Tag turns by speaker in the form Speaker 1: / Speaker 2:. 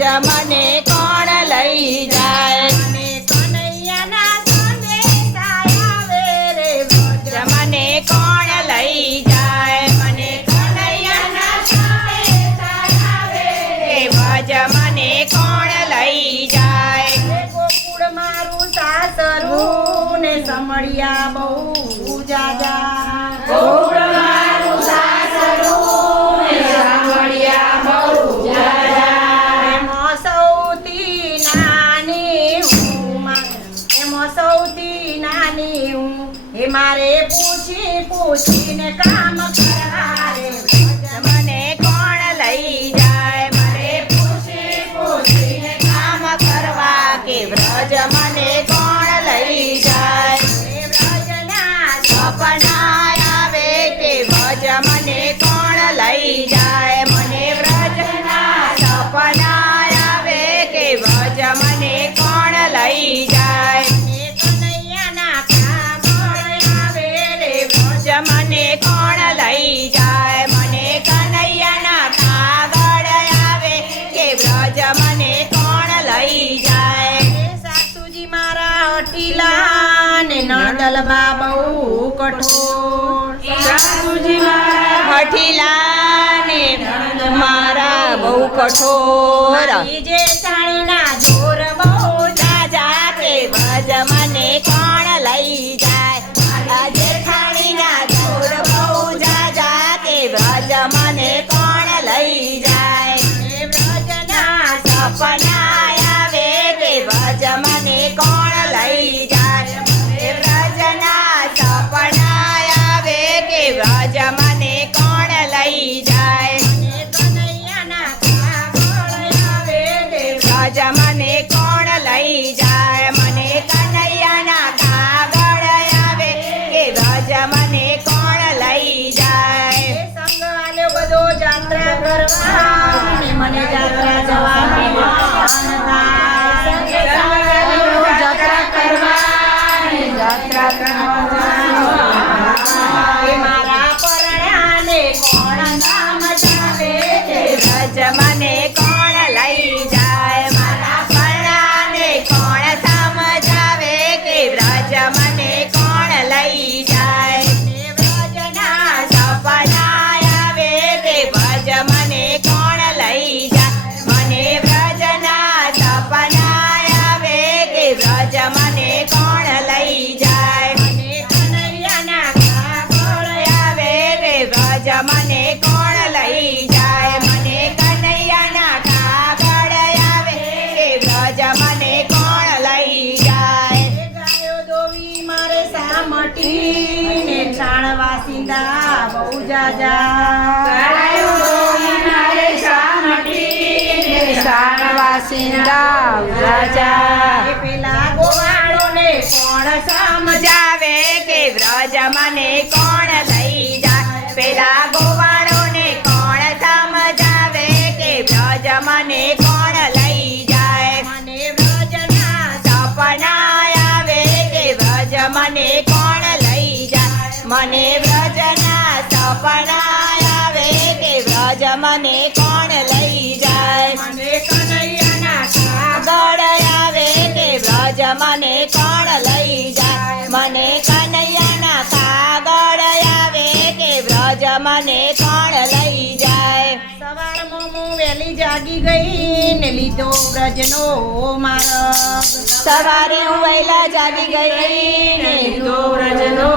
Speaker 1: જ મને લઈ જાય? મને કોણ લઈ જાય? મને મને કોણ લઈ જાય? ગોકુળ મારું સાસરું ને સમળિયા બહુ જાજા. એ મારે પૂછી પૂછીને કામ કર જલમાં બહુ કઠોર હઠીલા મારા બહુ કઠોર. જે થઈ જાય. કોણ લઈ જાય? મને કનૈયાના કાગળ આવે કે રાજા મને કોણ લઈ જાય? સંગ બધો જાત્રા મને જાત્રા જવા શાણ બહુ જાજા. પેલા ગોવાળો કોણ સમજાવે કે વ્રજ મને કોણ મને કોણ લઈ જાય? મને કનૈયાના આગળ આવે તે વ્રજ મને કોણ લઈ જાય? મને કનૈયાના આગળ આવે તે વ્રજ મને કોણ લઈ જાય? સવારમાં હું વહેલી જાગી ગઈ ને લીધો વ્રજનો માર સવારે હું વહેલા જાગી ગઈ ને લીધો વ્રજનો